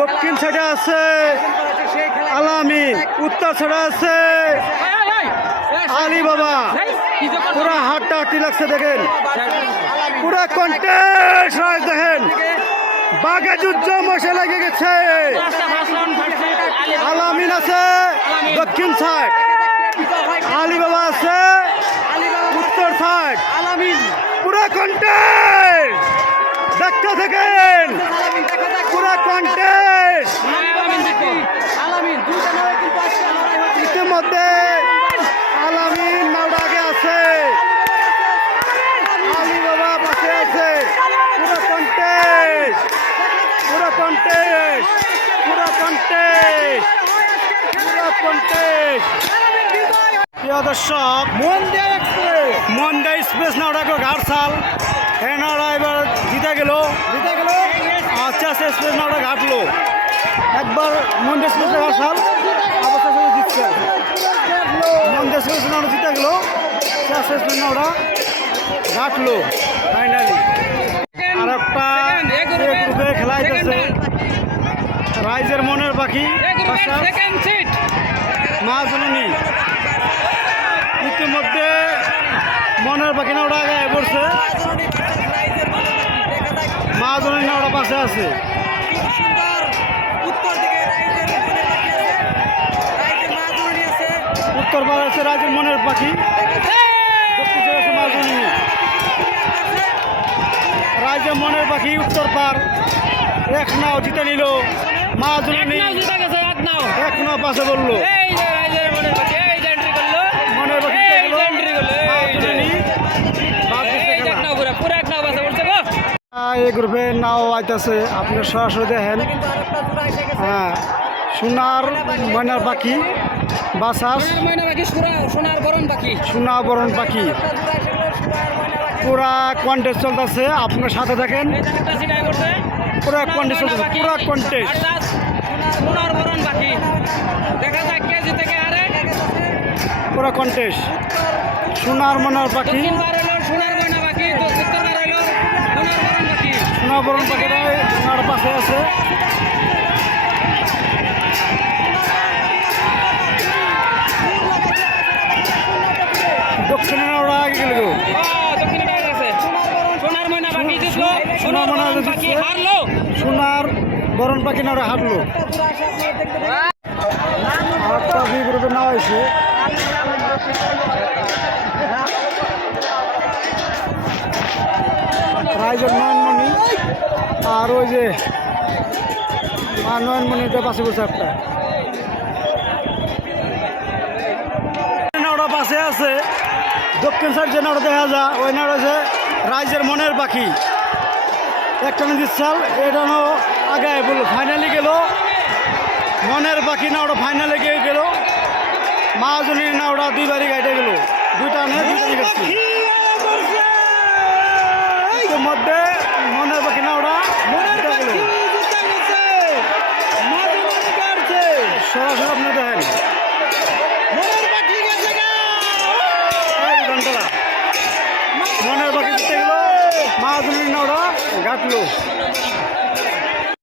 দক্ষিণ সাইডে আছে আলামিন, উত্তর সাইডে আছে আলী বাবা। পুরা হাটটা হাঁটি লাগছে দেখেন, পুরা কন্টেস্ট দেখেন, বাঘে যুদ্ধ মশা লেগে গেছে। আলামিন আছে দক্ষিণ সাইড, আলী বাবা আছে উত্তর সাইড। পুরা কন্টেস্ট দেখতে থাকেন, পুরা কন্টেস্ট। ইতিমধ্যে আলামিন নাওটা আগে আছে, আলী বাবা পাশে আছে। পুরা কন্টেস্ট, পুরা কন্টেস্ট, পুরা কন্টেস্ট, পুরা কন্টেস্ট। প্রিয় দর্শক, মন্দা এক্সপ্রেস নাওটাকে ঘাটছাল এই নাওটা এবার জিতে গেল। আস্তে আস্তে এক্সপ্রেস নাওটা ঘাটলো, একবার মন্দা এক্সপ্রেস ঘাটছাল অবস্থা জিতছে। মন্দা এক্সপ্রেস নাওটা জিতে গেল, আস্তে আস্তে নাওটা ঘাটলো ফাইনালি। আর একটা গ্রুপে খেলা হইতেছে রাইজের মনের পাখি মা জননী। ইতিমধ্যে মনের পাখি নাওটা আগে পড়ছে, মা জননী নাওটা পাশে আছে। উত্তর পাড়ে আছে রাইজের মনের পাখি, দক্ষিণ আছে মা জননী। রাইজের মনের পাখি উত্তর পার এক নাও জিতে নিল, মা জননী এক নাও পাশে বললো। এই গ্রুপে নাও আইতেছে, আপনার সরাসরি দেখেন। হ্যাঁ, সোনার ময়নার পাখি বাসাস, সোনা বরণ পাখি। পুরা কন্টেস্ট চলতেছে, আপনার সাথে দেখেন। পুরা কন্টেস্ট চলতেছে, পুরা কন্টেস্ট। পুরা কন্টেস্ট, সোনার ময়নার পাখি, সোনাবরণ পাখিরা ওনার পাশে আছে। দক্ষিণে ওরা আগে গেল, সোনার বরণ পাখি না ওরা হারলো। আরেকটা গ্রুপে নেওয়া হয়েছে, রাইজের নয়নমণি আর ওই যে নয়নমণিটা পাশে বসে একটা নাওটা পাশে আছে। দক্ষিণ সাইড যে নাওটা দেখা যায় ওই নাওটা আছে রাইজের মনের পাখি। একটা দিচ্ছাল এটা আগে বললো ফাইনালি গেল, মনের পাখি নাওটা ফাইনালে গিয়ে গেল। মা জনীর নাওটা দুইবারই গাইতে গেল, দুইটা গেছে। মধ্যে মনের পাখি নাওটা সরাসরি আপনি দেখেন।